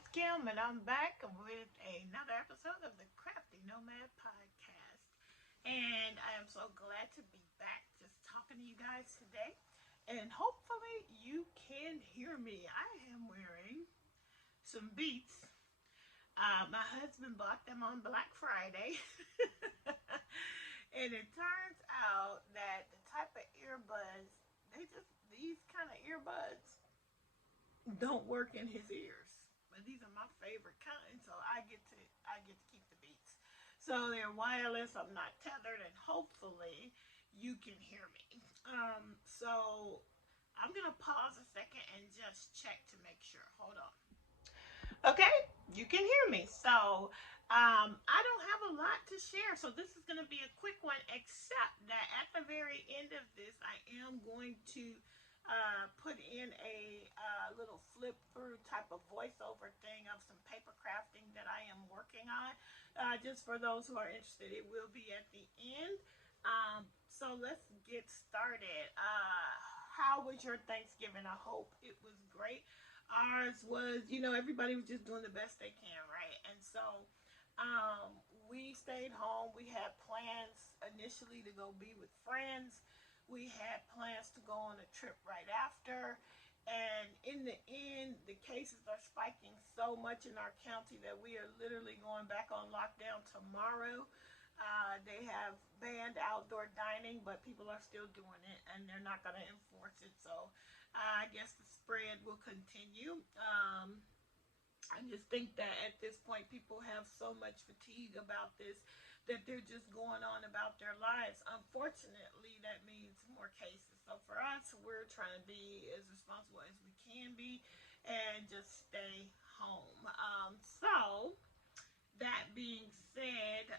it's Kim, and I'm back with another episode of the Crafty Nomad Podcast. And I am so glad to be back just talking to you guys today. And hopefully, you can hear me. I am wearing some Beats. My husband bought them on Black Friday. And it turns out that the type of earbuds, these kind of earbuds, don't work in his ears. But these are my favorite kind, so I get to keep the beats. So they're wireless. I'm not tethered, and hopefully you can hear me. So I'm gonna pause a second and just check to make sure. Hold on. Okay, you can hear me. So I don't have a lot to share. So this is going to be a quick one, except that at the very end of this, I am going to put in a little flip through type of voiceover thing of some paper crafting that I am working on. Just for those who are interested, it will be at the end. So let's get started. How was your Thanksgiving? I hope it was great. Ours was, everybody was just doing the best they can, right? And so um, we stayed home. We had plans initially to go be with friends. We had plans to go on a trip right after. And in the end, the cases are spiking so much in our county that we are literally going back on lockdown tomorrow. They have banned outdoor dining, but people are still doing it, and they're not going to enforce it. So I guess the spread will continue. I just think that at this point, people have so much fatigue about this that they're just going on about their lives. Unfortunately, that means more cases. So for us, we're trying to be as responsible as we can be and just stay home. So that being said,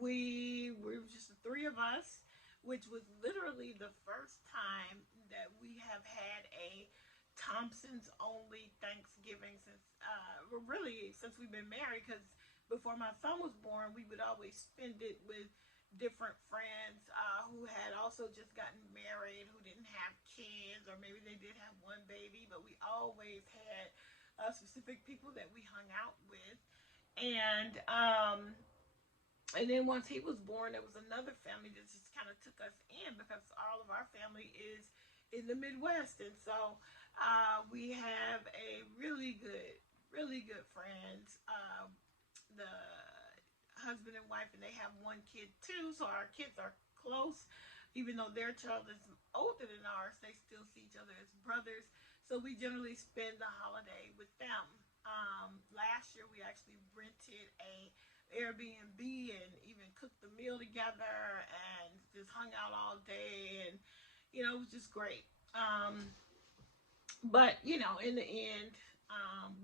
we were just the three of us, which was literally the first time that we have had a Thompson's only Thanksgiving since we've been married. Because before my son was born, we would always spend it with different friends who had also just gotten married, who didn't have kids, or maybe they did have one baby, but we always had specific people that we hung out with. And then once he was born, there was another family that just kind of took us in because all of our family is in the Midwest. And so we have a really good friends. The husband and wife, and they have one kid too. So our kids are close. Even though their child is older than ours, they still see each other as brothers. So we generally spend the holiday with them. Last year, we actually rented a Airbnb and even cooked the meal together and just hung out all day, and it was just great. But in the end,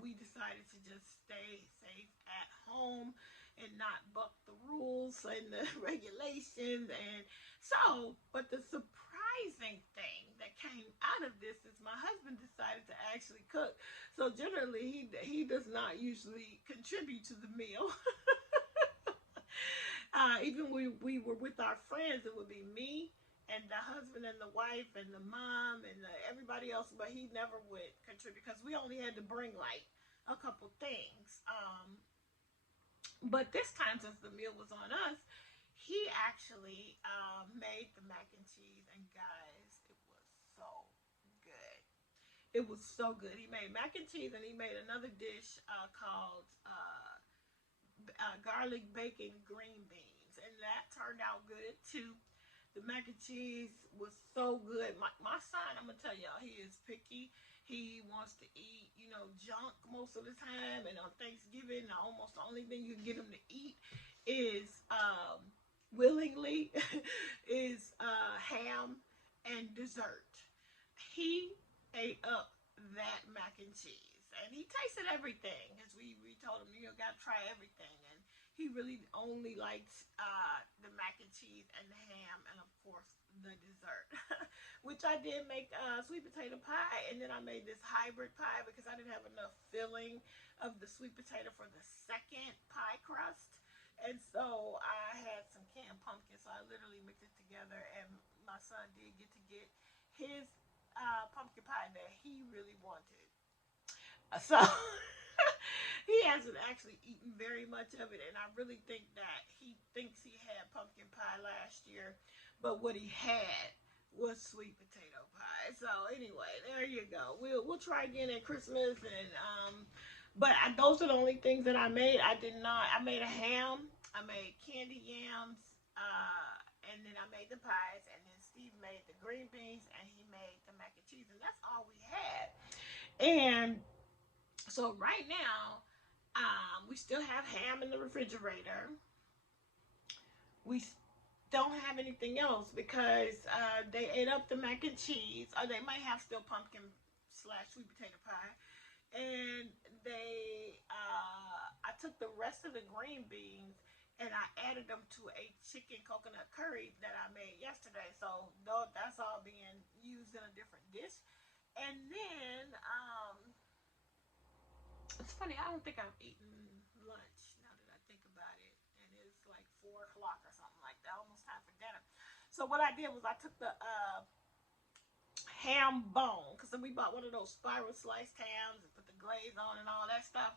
we decided to just stay safe at home and not buck the rules and the regulations. And so, but the surprising thing that came out of this is my husband decided to actually cook. So generally, he does not usually contribute to the meal. Even when we were with our friends, it would be me and the husband and the wife and the mom and everybody else, but he never would contribute because we only had to bring like a couple things. But this time, since the meal was on us, he actually made the mac and cheese, and guys, it was so good. It was so good. He made mac and cheese, and he made another dish called garlic bacon green beans, and that turned out good too. The mac and cheese was so good. My son, I'm gonna tell y'all, he is picky. He wants to eat, junk most of the time. And on Thanksgiving, almost the only thing you can get him to eat is willingly is ham and dessert. He ate up that mac and cheese, and he tasted everything. As we told him, gotta try everything, and he really only liked the mac and cheese and the ham, and of course the dessert, which I did make sweet potato pie, and then I made this hybrid pie because I didn't have enough filling of the sweet potato for the second pie crust. And so I had some canned pumpkin, so I literally mixed it together, and my son did get his pumpkin pie that he really wanted. So he hasn't actually eaten very much of it, and I really think that he thinks he had pumpkin pie last year, but what he had was sweet potato pie. So anyway, there you go. We'll try again at Christmas, and but those are the only things that I made. I did not. I made a ham. I made candy yams. And then I made the pies, and then Steve made the green beans, and he made the mac and cheese, and that's all we had. And so right now, we still have ham in the refrigerator. We don't have anything else because they ate up the mac and cheese, or they might have still pumpkin slash sweet potato pie. And I took the rest of the green beans and I added them to a chicken coconut curry that I made yesterday. So that's all being used in a different dish. And then it's funny. I don't think I've eaten lunch now that I think about it, and it's like 4 o'clock or something like that, almost time for dinner. So what I did was I took the ham bone, because then we bought one of those spiral sliced hams and put the glaze on and all that stuff.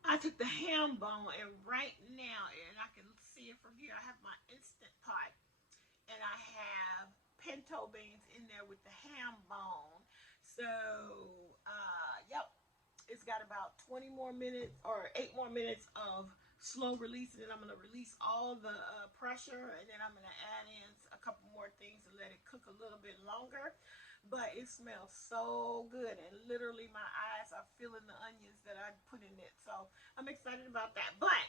I took the ham bone, and right now, and I can see it from here, I have my instant pot, and I have pinto beans in there with the ham bone. So, yep, it's got about 20 more minutes or 8 more minutes of slow release, and then I'm going to release all the pressure, and then I'm going to add in a couple more things and let it cook a little bit longer. But it smells so good, and literally my eyes are feeling the onions that I put in it. So I'm excited about that. But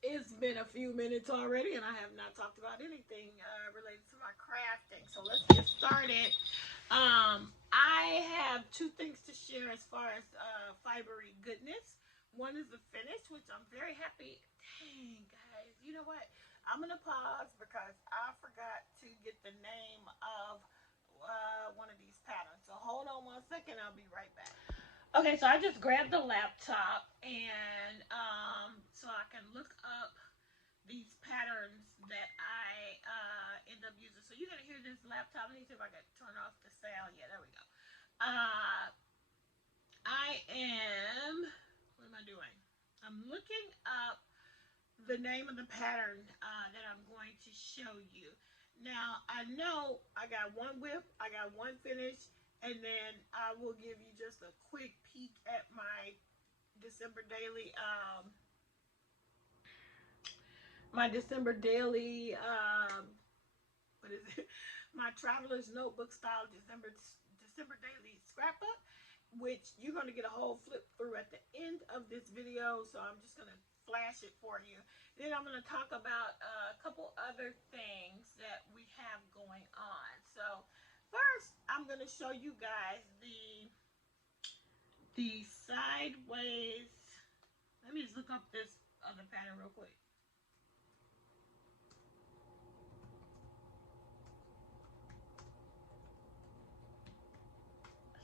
it's been a few minutes already, and I have not talked about anything related to my crafting. So let's get started. I have two things to share as far as fibery goodness. One is the finish, which I'm very happy. Dang, guys, you know what? I'm gonna pause because I forgot to get the name of one of these patterns. So hold on 1 second. I'll be right back. Okay, so I just grabbed the laptop, and so I can look up these patterns that I end up using. So you're gonna hear this laptop. Let me see if I can turn off the sound. Yeah, there we go. I am. What am I doing? I'm looking up the name of the pattern that I'm going to show you. Now I know I got one whip, I got one finish, and then I will give you just a quick peek at my December daily. My December daily. What is it? My Traveler's Notebook style December daily scrapbook, which you're going to get a whole flip through at the end of this video. So I'm just going to flash it for you. Then I'm going to talk about a couple other things that we have going on. So first, I'm going to show you guys the sideways. Let me just look up this other pattern real quick.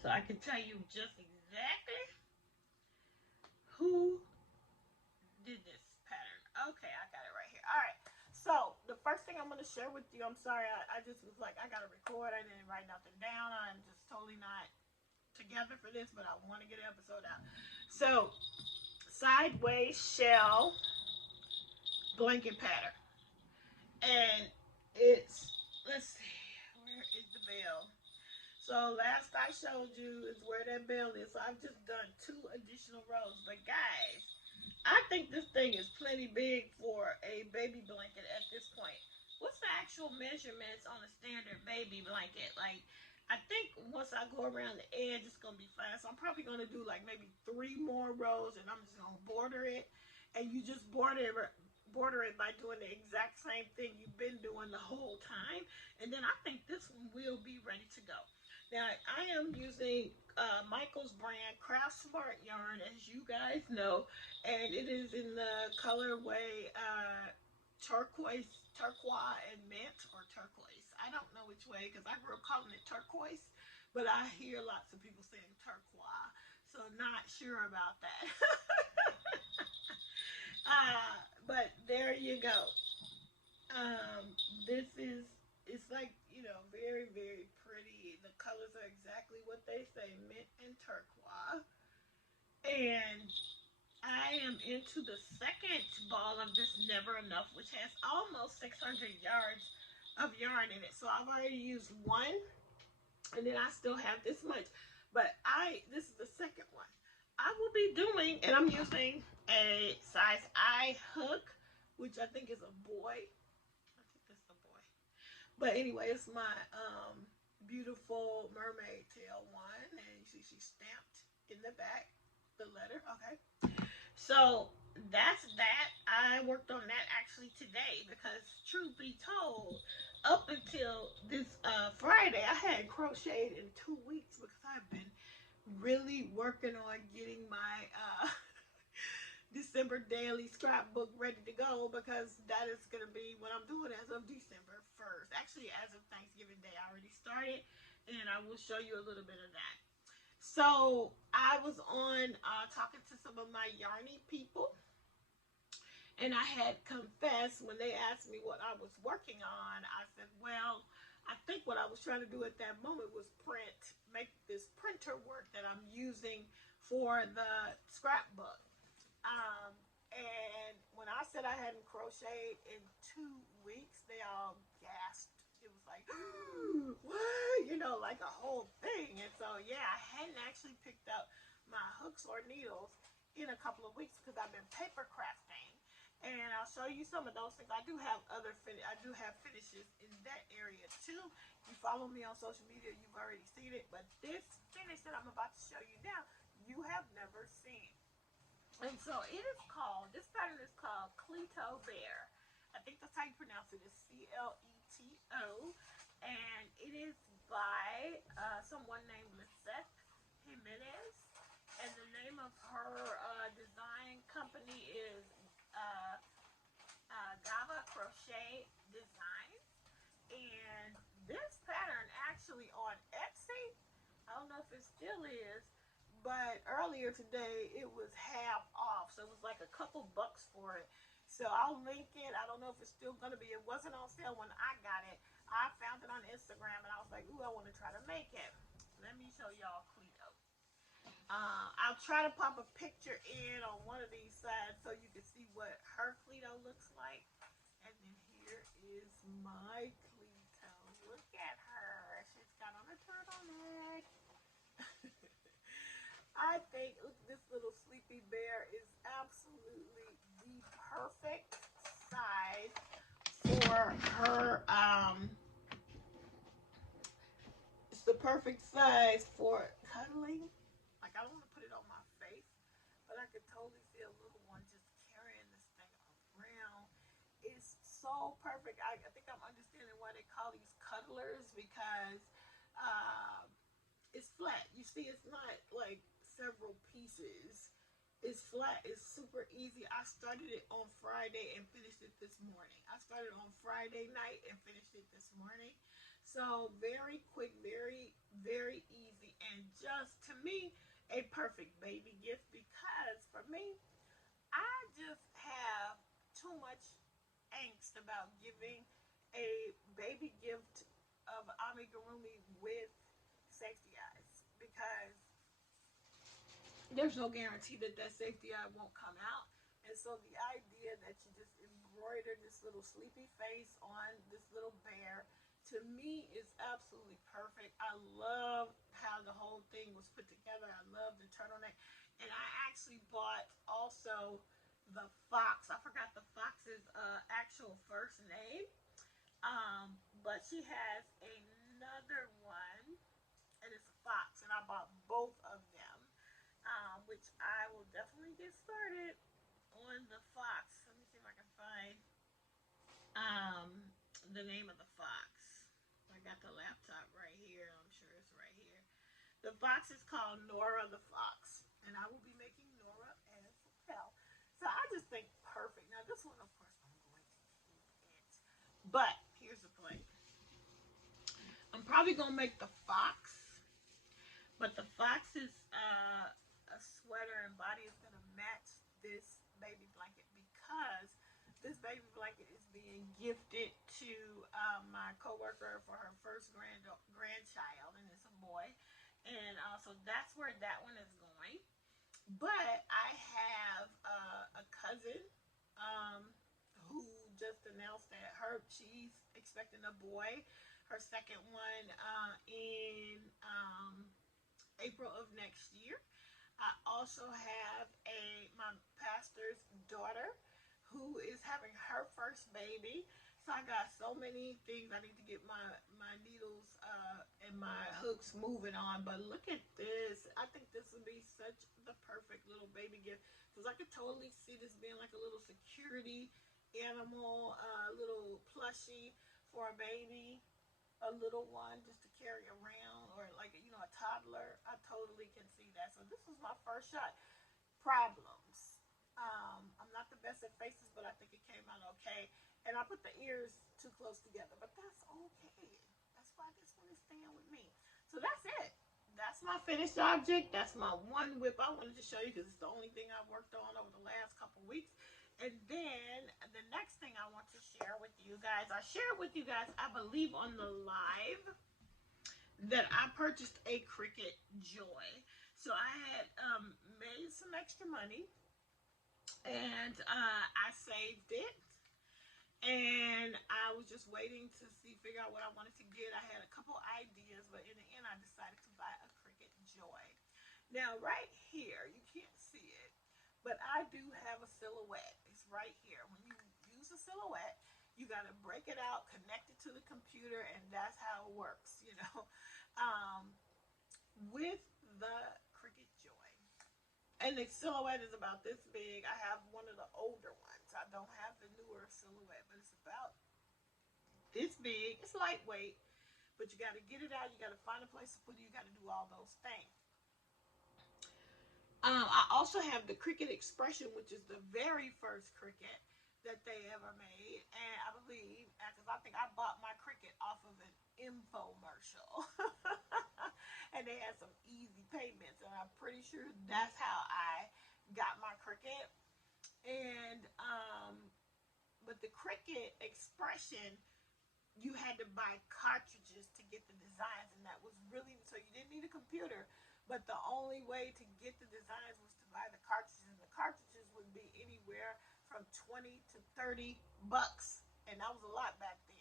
So I can tell you just exactly who did this pattern. Okay, I got it right here. All right. So the first thing I'm going to share with you, I'm sorry, I just was like, I got to record. I didn't write nothing down. I'm just totally not together for this, but I want to get an episode out. So sideways shell blanket pattern. And it's, let's see, where is the bell? So last I showed you is where that bell is. So I've just done 2 additional rows. But guys, I think this thing is plenty big for a baby blanket at this point. What's the actual measurements on a standard baby blanket? Like, I think once I go around the edge, it's going to be fine. So I'm probably going to do like maybe 3 more rows, and I'm just going to border it. And you just border it by doing the exact same thing you've been doing the whole time. And then I think this one will be ready to go. Now, I am using Michael's brand Craft Smart yarn, as you guys know, and it is in the colorway turquoise, and mint, or turquoise. I don't know which way, because I grew up calling it turquoise, but I hear lots of people saying turquoise, so not sure about that. But there you go. This is, it's like, very, very pretty. pretty. The colors are exactly what they say, mint and turquoise. And I am into the second ball of this Never Enough, which has almost 600 yards of yarn in it. So I've already used one, and then I still have this much. But this is the second one. I will be doing, and I'm using a size I hook, which I think is a boy. I think that's a boy. But anyway, it's my beautiful mermaid tail one, and you see she's stamped in the back, the letter. Okay. So that's that. I worked on that actually today because, truth be told, up until this Friday, I had crocheted in 2 weeks because I've been really working on getting my December daily scrapbook ready to go, because that is going to be what I'm doing as of December 1st. Actually, as of Thanksgiving Day, I already started, and I will show you a little bit of that. So I was on talking to some of my yarny people, and I had confessed when they asked me what I was working on. I said, well, I think what I was trying to do at that moment was make this printer work that I'm using for the scrapbook. Um, and when I said I hadn't crocheted in 2 weeks, they all gasped. It was like, what? Like a whole thing. And so, yeah, I hadn't actually picked up my hooks or needles in a couple of weeks because I've been paper crafting. And I'll show you some of those things. I do have finishes in that area too. You follow me on social media, you've already seen it. But this finish that I'm about to show you now, you have never seen. And so this pattern is called Cleto Bear. I think that's how you pronounce it. It's Cleto. And it is by someone named Lisette Jimenez. And the name of her design company is Gava Crochet Designs. And this pattern actually on Etsy, I don't know if it still is, but earlier today it was half off, so it was like a couple bucks for it. So I'll link it. I don't know if it's still gonna be. It wasn't on sale when I got it. I found it on Instagram and I was like, ooh, I want to try to make it. Let me show y'all Cleto. I'll try to pop a picture in on one of these sides so you can see what her Cleto looks like. And then here is my Cleto. Look at her. She's got on a turtleneck. I think this little sleepy bear is absolutely the perfect size for her. It's the perfect size for cuddling. Like, I don't want to put it on my face, but I could totally see a little one just carrying this thing around. It's so perfect. I think I'm understanding why they call these cuddlers, because it's flat. You see, it's not like several pieces. It's flat. It's super easy. I started it on Friday and finished it this morning. I started on Friday night and finished it this morning. So very quick, very, very easy, and just to me, a perfect baby gift, because for me, I just have too much angst about giving a baby gift of amigurumi with safety eyes, because there's no guarantee that safety eye won't come out. And so the idea that you just embroider this little sleepy face on this little bear, to me, is absolutely perfect. I love how the whole thing was put together. I love the turtleneck. And I actually bought also the fox. I forgot the fox's actual first name. But she has another one, and it's a fox. And I bought both of them, which I will definitely get started on the fox. Let me see if I can find the name of the fox. I got the laptop right here. I'm sure it's right here. The fox is called Nora the Fox, and I will be making Nora as well. So I just think perfect. Now this one, of course, I'm going to keep it. But here's the point. I'm probably going to make the fox, but the fox's a sweater and body is going to match this baby blanket, because this baby blanket is being gifted to my coworker for her first grandchild. that's where that one is going. But I have a cousin um, who just announced that she's expecting a boy, her second one in April of next year. I also have my pastor's daughter who is having her first baby. So I got so many things I need to get my needles and my hooks moving on. But look at this. I think this would be such the perfect little baby gift because I could totally see this being like a little security animal, little plushie for a baby, a little one just to carry around, or like a toddler. I totally can see that. So this was my first shot. Problems. I'm not the best at faces, but I think it came out okay. And I put the ears too close together, but that's okay. That's why this one is staying with me. So that's it. That's my finished object. That's my one whip I wanted to show you because it's the only thing I worked on over the last couple weeks. And then the next thing I want to share with you guys, I shared with you guys, I believe on the live, that I purchased a Cricut Joy. So I had made some extra money and I saved it. And I was just waiting to figure out what I wanted to get. I had a couple ideas, but in the end, I decided to buy a Cricut Joy. Now, right here, you can't see it, but I do have a silhouette. It's right here. When you use a silhouette, you got to break it out, connect it to the computer, and that's how it works, with the Cricut Joy. And the silhouette is about this big. I have one of the older ones. I don't have the newer silhouette, but it's about this big. It's lightweight, but you got to get it out. You got to find a place to put it. You got to do all those things. I also have the Cricut Expression, which is the very first Cricut that they ever made. And I believe, because I think I bought my Cricut off of an infomercial. And they had some easy payments. And I'm pretty sure that's how I got my Cricut. And, but the Cricut Expression, you had to buy cartridges to get the designs. And that was really, so you didn't need a computer. But the only way to get the designs was to buy the cartridges. And the cartridges would be anywhere from 20 to 30 bucks. And that was a lot back then.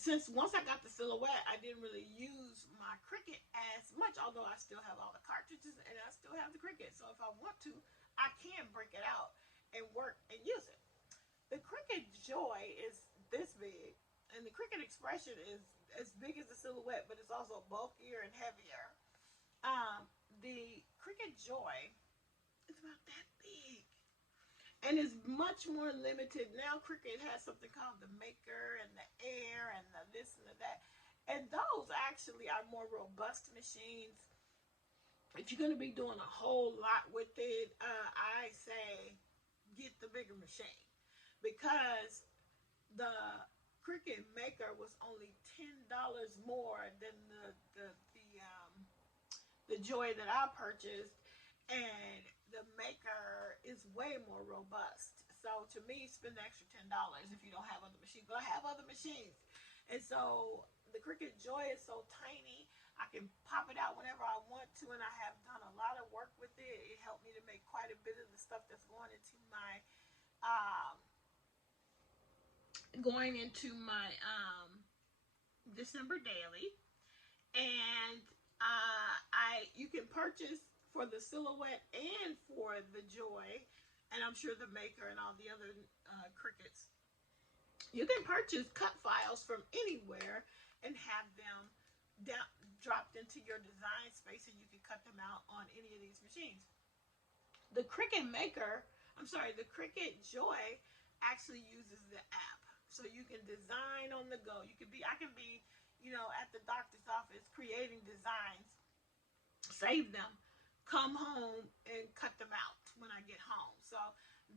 Since once I got the silhouette, I didn't really use my Cricut as much, although I still have all the cartridges and I still have the Cricut. So if I want to, I can break it out and work and use it. The Cricut Joy is this big, and the Cricut Expression is as big as the silhouette, but it's also bulkier and heavier. The Cricut Joy is about that big. And it's much more limited. Now Cricut has something called the Maker and the Air and the this and the that. And those actually are more robust machines. If you're going to be doing a whole lot with it, I say get the bigger machine. Because the Cricut Maker was only $10 more than the Joy that I purchased. And the Maker is way more robust. So to me, spend the extra $10 if you don't have other machines. But I have other machines. And so the Cricut Joy is so tiny, I can pop it out whenever I want to. And I have done a lot of work with it. It helped me to make quite a bit of the stuff that's going into my December daily. And you can purchase for the silhouette and for the Joy, and I'm sure the Maker and all the other Cricuts. You can purchase cut files from anywhere and have them dropped into your design space, and you can cut them out on any of these machines. The Cricut Joy actually uses the app, so you can design on the go. I can be, at the doctor's office creating designs, save them, come home and cut them out when I get home. So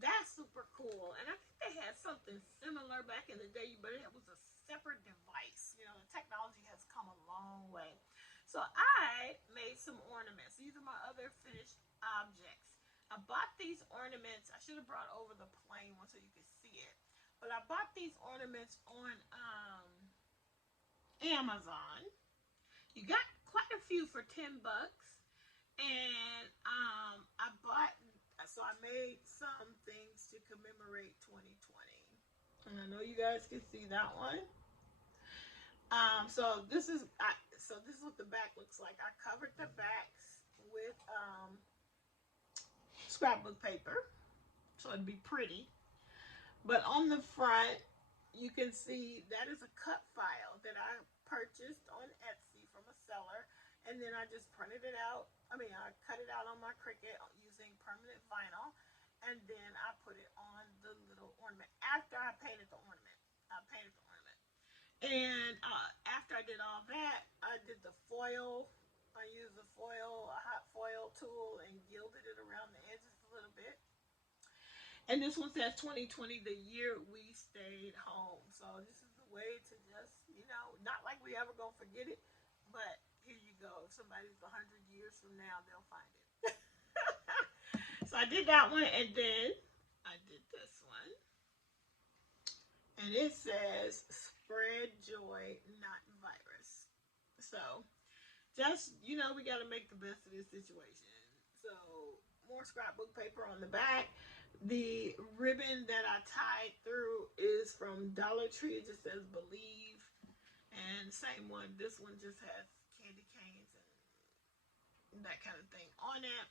that's super cool. And I think they had something similar back in the day, but it was a separate device. The technology has come a long way. So I made some ornaments. These are my other finished objects. I bought these ornaments. I should have brought over the plain one so you could see it. But I bought these ornaments on Amazon. You got quite a few for $10. And I made some things to commemorate 2020. And I know you guys can see that one. So this is what the back looks like. I covered the backs with scrapbook paper, so it'd be pretty. But on the front, you can see that is a cut file that I purchased on Etsy from a seller, and then I just printed it out. I cut it out on my Cricut using permanent vinyl, and then I put it on the little ornament after I painted the ornament. And after I did all that, I did the foil. I used a hot foil tool, and gilded it around the edges a little bit. And this one says 2020, the year we stayed home. So this is the way to just, not like we ever gonna forget it, but here you go. If somebody's 100 years from now, they'll find it. So I did that one, and then I did this one. And it says, spread joy, not virus. So just, we got to make the best of this situation. So more scrapbook paper on the back. The ribbon that I tied through is from Dollar Tree. It just says believe. And same one. This one just has candy canes and that kind of thing on it.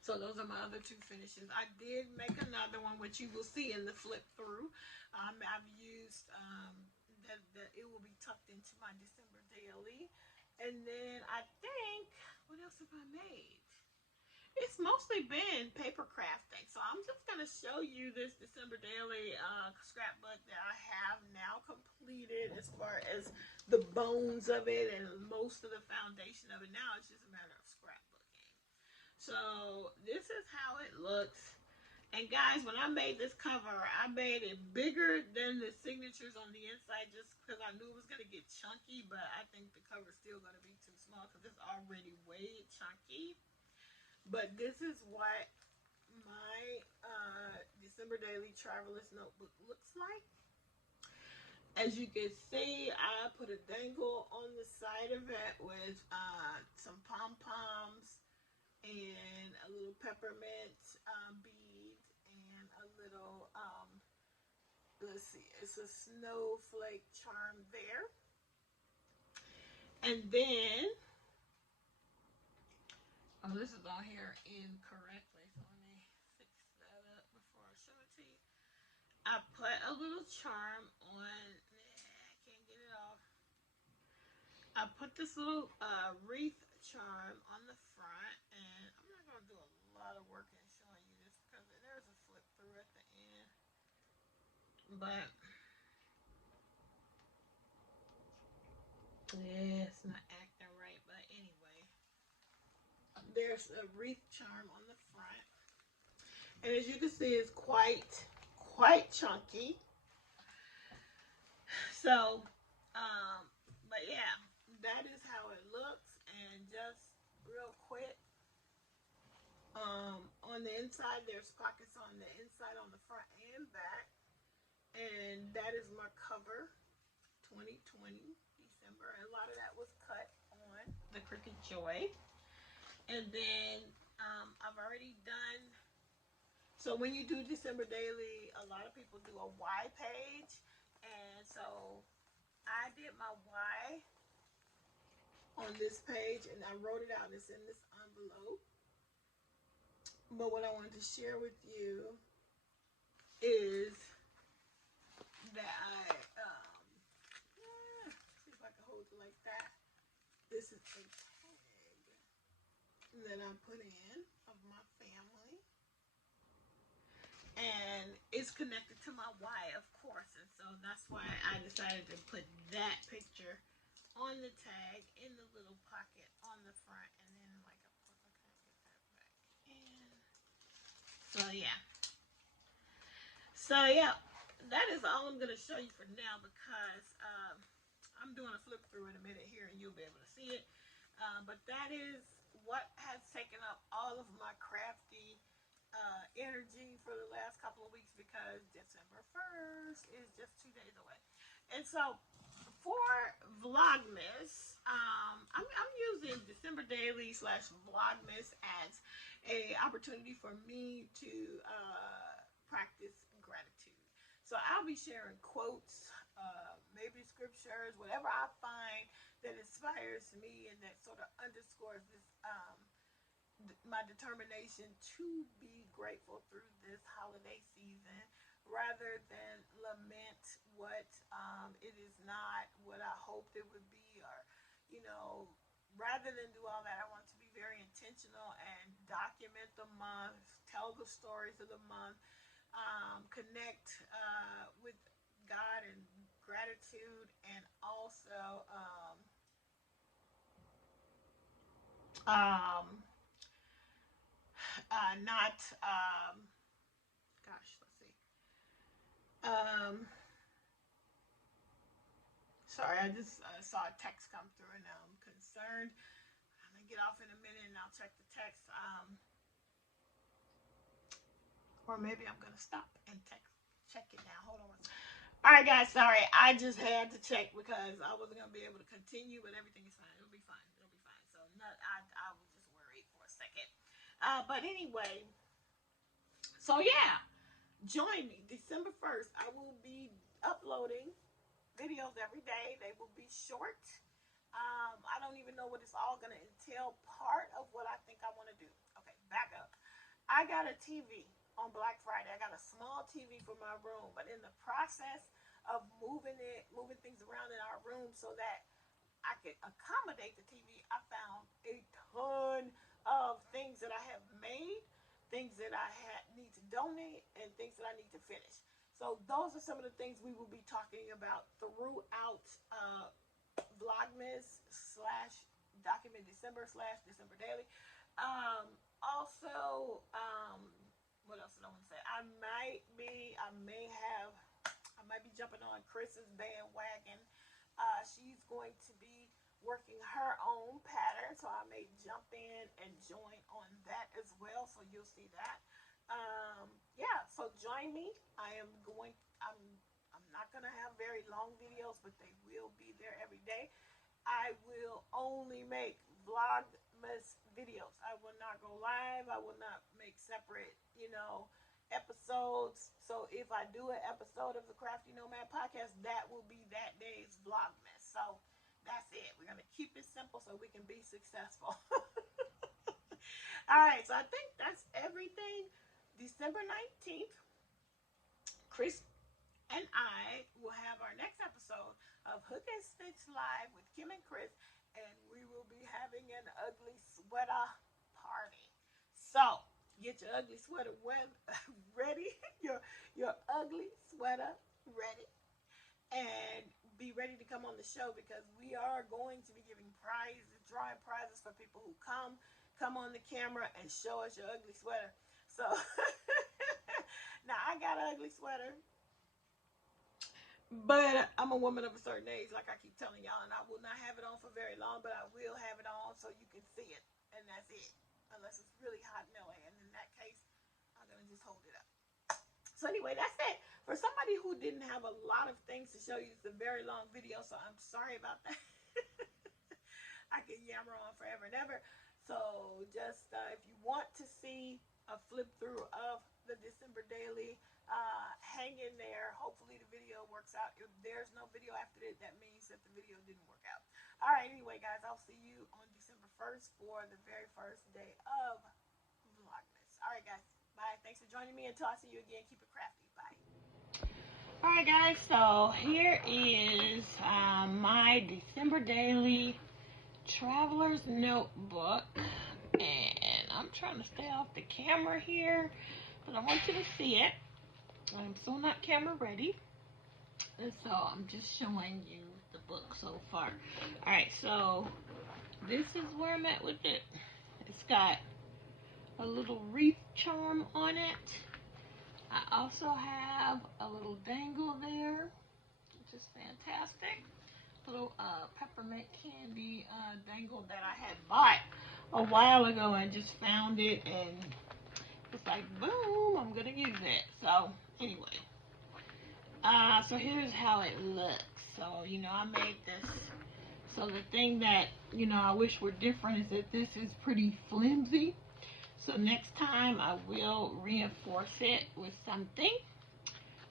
So those are my other two finishes. I did make another one, which you will see in the flip through. I've used that it will be tucked into my December daily. And then I think, what else have I made? It's mostly been paper crafting. So I'm just going to show you this December daily scrapbook that I have now completed, as far as the bones of it and most of the foundation of it. Now it's just a matter of scrapbooking. So this is how it looks. And guys, when I made this cover, I made it bigger than the signatures on the inside, just because I knew it was going to get chunky. But I think the cover is still going to be too small because it's already way chunky. But this is what my December Daily Traveler's Notebook looks like. As you can see, I put a dangle on the side of it with some pom-poms and a little peppermint bead and a little, let's see, it's a snowflake charm there. And then, this is on here incorrectly, so let me fix that up before I show it to you. I put a little charm on, I can't get it off. I put this little wreath charm on the front, and I'm not going to do a lot of work in showing you this because there's a flip through at the end. But, yeah, it's not acting right, but anyway. There's a wreath charm on the front. And as you can see, it's quite chunky. So, but yeah, that is how it looks. And just real quick, on the inside, there's pockets on the inside, on the front and back. And that is my cover, 2020, December. And a lot of that was cut on the Cricut Joy. And then I've already done, so when you do December Daily, a lot of people do a why page. And so I did my why on this page, and I wrote it out. It's in this envelope. But what I wanted to share with you is that see if I can hold it like that. This is a that I put in of my family, and it's connected to my why, of course, and so that's why I decided to put that picture on the tag in the little pocket on the front, and then, like, of course, I can't get that back in. So yeah, that is all I'm going to show you for now, because I'm doing a flip through in a minute here, and you'll be able to see it. But that is what has taken up all of my crafty energy for the last couple of weeks, because December 1st is just 2 days away. And so For Vlogmas, I'm using December Daily / Vlogmas as a opportunity for me to practice gratitude. So I'll be sharing quotes, maybe scriptures, whatever I find that inspires me and that sort of underscores this my determination to be grateful through this holiday season rather than lament what it is not what I hoped it would be, or rather than do all that, I want to be very intentional and document the month, tell the stories of the month, connect with God and gratitude, and also um, not gosh, let's see. Um, Sorry, I just saw a text come through and I'm concerned. I'm gonna get off in a minute and I'll check the text. Or maybe I'm gonna stop and check it now. Hold on. All right, guys. Sorry, I just had to check because I wasn't gonna be able to continue, but everything is fine. It'll be fine. It'll be fine. So I was just worried for a second. But anyway, so yeah, join me December 1st. I will be uploading videos every day. They will be short. I don't even know what it's all going to entail. Part of what I think I want to do. Okay, back up. I got a TV on Black Friday. I got a small TV for my room, but in the process of moving things around in our room so that I could accommodate the TV, I found a ton of things that I have made, things that I need to donate, and things that I need to finish. So those are some of the things we will be talking about throughout Vlogmas / Document December / December Daily. Also, what else did I want to say? I might be jumping on Chris's bandwagon. She's going to be working her own pattern, so I may jump in and join on that as well. So you'll see that. Yeah, so join me. I'm not gonna have very long videos, but they will be there every day. I will only make Vlogmas videos. I will not go live. I will not make separate, episodes. So if I do an episode of the Crafty Nomad Podcast, that will be that day's Vlogmas. So that's it. We're gonna keep it simple so we can be successful. All right, so I think that's everything. December 19th, Chris and I will have our next episode of Hook and Stitch Live with Kim and Chris, and we will be having an ugly sweater party. So get your ugly sweater ready, your ugly sweater ready, and be ready to come on the show because we are going to be giving drawing prizes for people who come on the camera and show us your ugly sweater. So now I got an ugly sweater, but I'm a woman of a certain age, like I keep telling y'all, and I will not have it on for very long, but I will have it on so you can see it, and that's it. Unless it's really hot in LA, and in that case, I'm gonna just hold it up. So anyway, that's it. For somebody who didn't have a lot of things to show you, it's a very long video, so I'm sorry about that. I can yammer on forever and ever. So just if you want to see a flip through of the December Daily, hang in there. Hopefully the video works out. If there's no video after it, that means that the video didn't work out. All right, anyway, guys, I'll see you on December 1st for the very first day of Vlogmas. All right, guys, bye. Thanks for joining me. Until I see you again, keep it crafty. Bye. All right, guys, so here is my December Daily Traveler's Notebook, and I'm trying to stay off the camera here, but I want you to see it. I'm still not camera ready, and so I'm just showing you the book so far. Alright, so this is where I'm at with it. It's got a little wreath charm on it. I also have a little dangle there, which is fantastic. Little peppermint candy dangle that I had bought a while ago. I just found it and it's like, boom, I'm gonna use it. So anyway, so here's how it looks. So, I made this. So the thing that, I wish were different is that this is pretty flimsy. So next time I will reinforce it with something.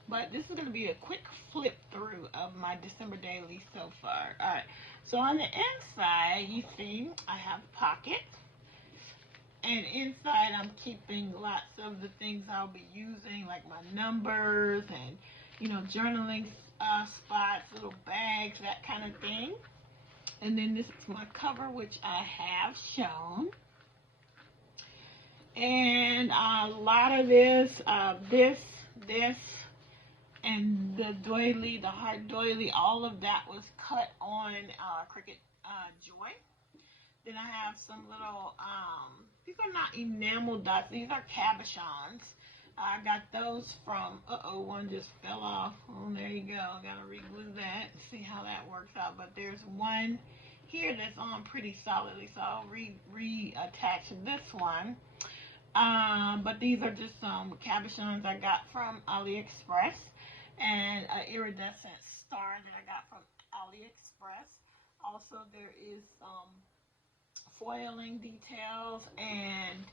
But this is going to be a quick flip through of my December daily so far. Alright, so on the inside, you see I have pockets. And inside I'm keeping lots of the things I'll be using, like my numbers and, journaling spots, little bags, that kind of thing. And then this is my cover, which I have shown. And a lot of this, and the doily, the heart doily, all of that was cut on Cricut Joy. Then I have some little, these are not enamel dots, these are cabochons. I got those from, one just fell off. Oh, there you go. Gotta re-glue that, see how that works out. But there's one here that's on pretty solidly, so I'll reattach this one. But these are just some cabochons I got from AliExpress, and an iridescent star that I got from AliExpress. Also, there is some foiling details, and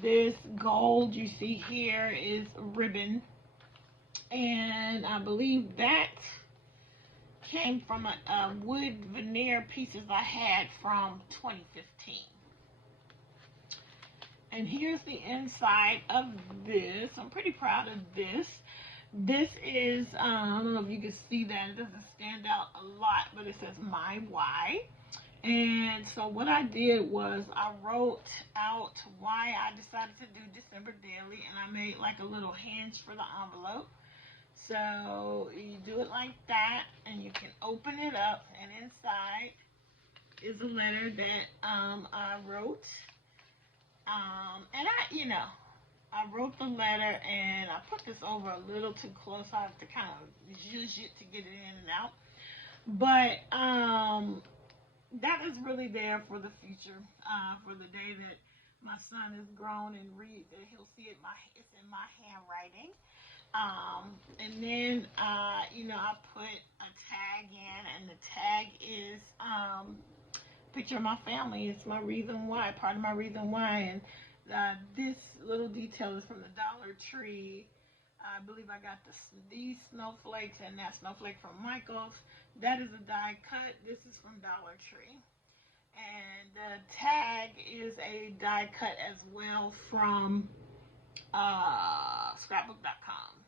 this gold you see here is ribbon, and I believe that came from a wood veneer pieces I had from 2015. And here's the inside of this. I'm pretty proud of this. This is, I don't know if you can see that. It doesn't stand out a lot, but it says My Why. And so what I did was I wrote out why I decided to do December Daily, and I made like a little hinge for the envelope. So you do it like that, and you can open it up, and inside is a letter that I wrote. And I wrote the letter, and I put this over a little too close. I have to kind of zhuzh it to get it in and out. But that is really there for the future, for the day that my son is grown and that he'll see it. It's in my handwriting. And then I put a tag in, and the tag is picture of my family. It's my reason why, part of my reason why. And this little detail is from the Dollar Tree. I believe I got these snowflakes and that snowflake from Michael's. That is a die cut. This is from Dollar Tree. And the tag is a die cut as well from scrapbook.com.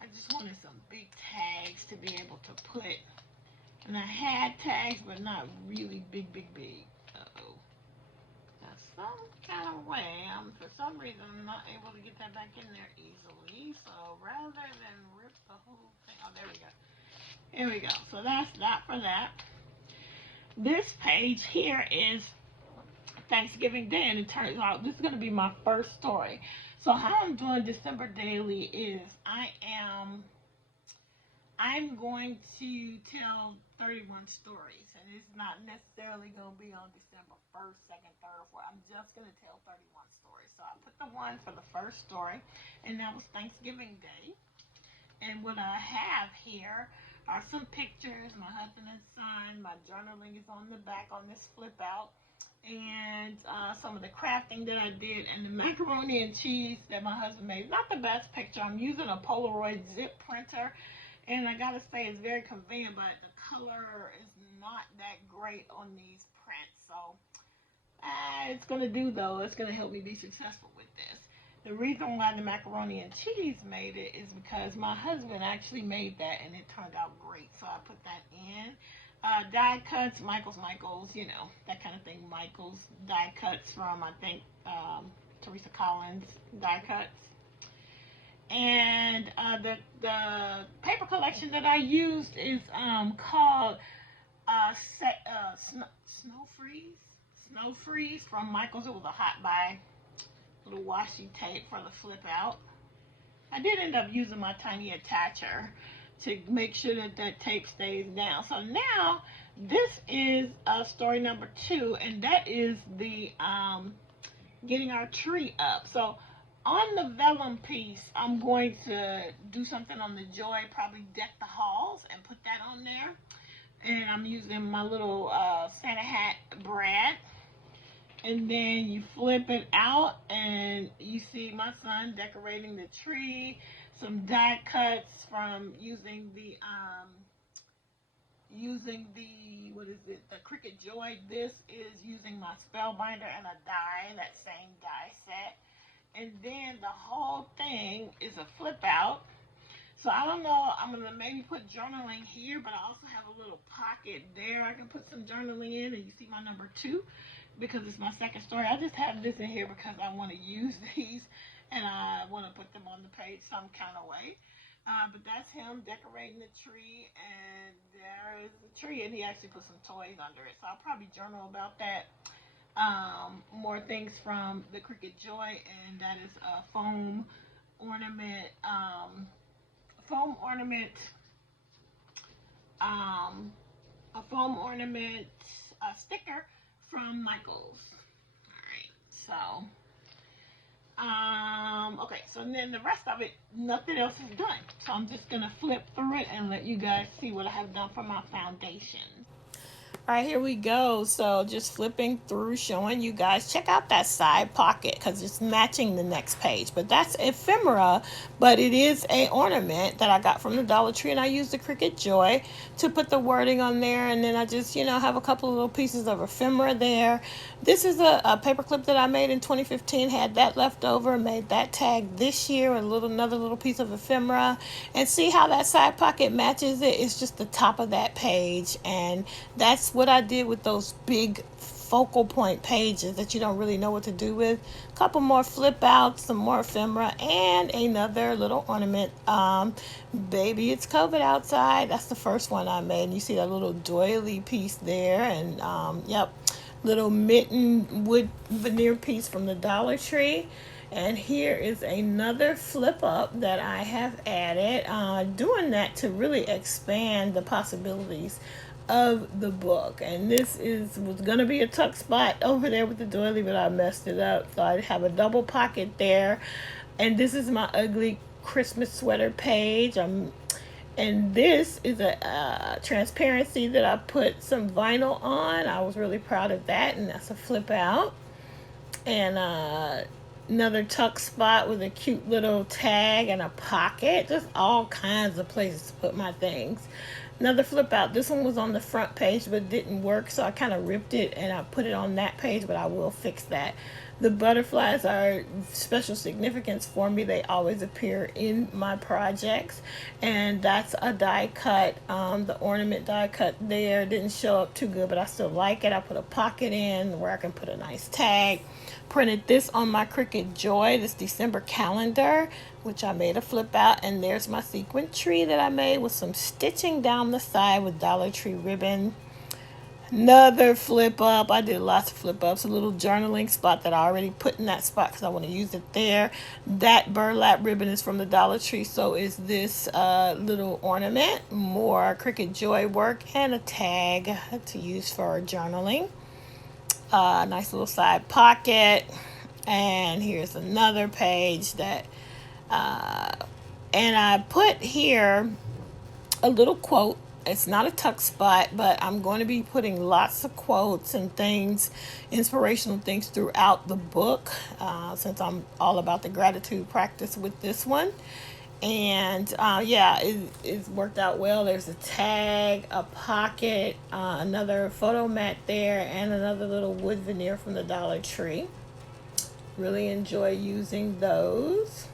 I just wanted some big tags to be able to put. And I had tags, but not really big. Uh-oh. Now, some kind of way, for some reason, I'm not able to get that back in there easily. So rather than rip the whole thing, there we go. Here we go. So that's that for that. This page here is Thanksgiving Day, and it turns out this is going to be my first story. So how I'm doing December Daily is I'm going to tell 31 stories, and it's not necessarily going to be on December 1st, 2nd, 3rd, or 4th. I'm just going to tell 31 stories. So I put the one for the first story, and that was Thanksgiving Day. And what I have here are some pictures, my husband and son. My journaling is on the back on this flip out, and some of the crafting that I did, and the macaroni and cheese that my husband made. Not the best picture. I'm using a Polaroid zip printer, and I gotta say it's very convenient, but the color is not that great on these prints. So it's gonna do though. It's gonna help me be successful with this. The reason why the macaroni and cheese made it is because my husband actually made that, and it turned out great. So I put that in. Die cuts, Michael's, that kind of thing. Michael's die cuts from, I think, Teresa Collins die cuts. And the paper collection that I used is called Snow Freeze from Michael's. It was a hot buy. Little washi tape for the flip out. I did end up using my tiny attacher to make sure that tape stays down. So now this is story number 2, and that is the getting our tree up. So on the vellum piece, I'm going to do something on the Joy, probably deck the halls and put that And I'm using my little Santa hat brad. And then you flip it out and you see my son decorating the tree. Some die cuts from what is it, the Cricut Joy. This is using my spellbinder and a die, that same die set. And then the whole thing is a flip out. So I don't know, I'm going to maybe put journaling here, but I also have a little pocket there I can put some journaling in. And you see my number 2 because it's my second story. I just have this in here because I want to use these and I want to put them on the page some kind of way. But that's him decorating the tree, and there is the tree, and he actually put some toys under it. So I'll probably journal about that. More things from the Cricut Joy, and that is a foam ornament, sticker from Michaels. All right, so. Okay, so then the rest of it, nothing else is done. So I'm just going to flip through it and let you guys see what I have done for my foundation. All right, here we go. So just flipping through, showing you guys. Check out that side pocket because it's matching the next page. But that's ephemera, but it is a ornament that I got from the Dollar Tree, and I used the Cricut Joy to put the wording on there. And then I just, have a couple of little pieces of ephemera there. This is a paper clip that I made in 2015. Had that left over, made that tag this year, another little piece of ephemera. And see how that side pocket matches it? It's just the top of that page, and that's what I did with those big focal point pages that you don't really know what to do with. A couple more flip outs, some more ephemera, and another little ornament. Baby, it's COVID outside. That's the first one I made. And you see that little doily piece there, and little mitten wood veneer piece from the Dollar Tree. And here is another flip up that I have added, doing that to really expand the possibilities of the book. And this was gonna be a tuck spot over there with the doily, but I messed it up, so I have a double pocket there. And this is my ugly Christmas sweater page. And this is a transparency that I put some vinyl on. I was really proud of that, and that's a flip out. And another tuck spot with a cute little tag and a pocket. Just all kinds of places to put my things. Another flip out. This one was on the front page but didn't work, so I kind of ripped it and I put it on that page, but I will fix that. The butterflies are special significance for me. They always appear in my projects, and that's a die cut. The ornament die cut there didn't show up too good, but I still like it. I put a pocket in where I can put a nice tag. Printed this on my Cricut Joy, this December calendar, which I made a flip out, and there's my sequin tree that I made with some stitching down the side with Dollar Tree ribbon. Another flip up. I did lots of flip ups. A little journaling spot that I already put in that spot because I want to use it there. That burlap ribbon is from the Dollar Tree, so is this little ornament. More Cricut Joy work and a tag to use for journaling. Nice little side pocket. And here's another page that and I put here a little quote. It's not a tuck spot, but I'm going to be putting lots of quotes and things, inspirational things throughout the book, since I'm all about the gratitude practice with this one. And it's worked out well. There's a tag, a pocket, another photo mat there, and another little wood veneer from the Dollar Tree. Really enjoy using those.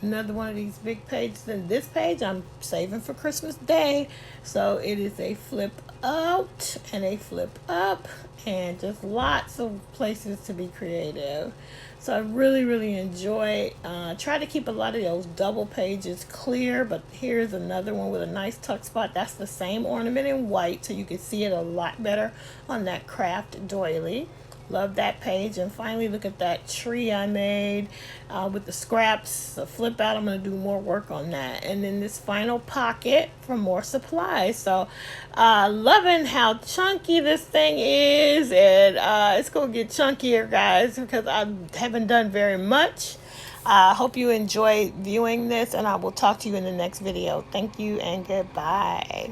Another one of these big pages. And this page I'm saving for Christmas Day. So it is a flip out and a flip up, and just lots of places to be creative. So I really, really enjoy. Try to keep a lot of those double pages clear, but here's another one with a nice tuck spot. That's the same ornament in white, so you can see it a lot better on that craft doily. Love that page. And finally, look at that tree I made with the scraps, the flip out. I'm going to do more work on that. And then this final pocket for more supplies. So loving how chunky this thing is. And it's going to get chunkier, guys, because I haven't done very much. I hope you enjoy viewing this, and I will talk to you in the next video. Thank you and goodbye.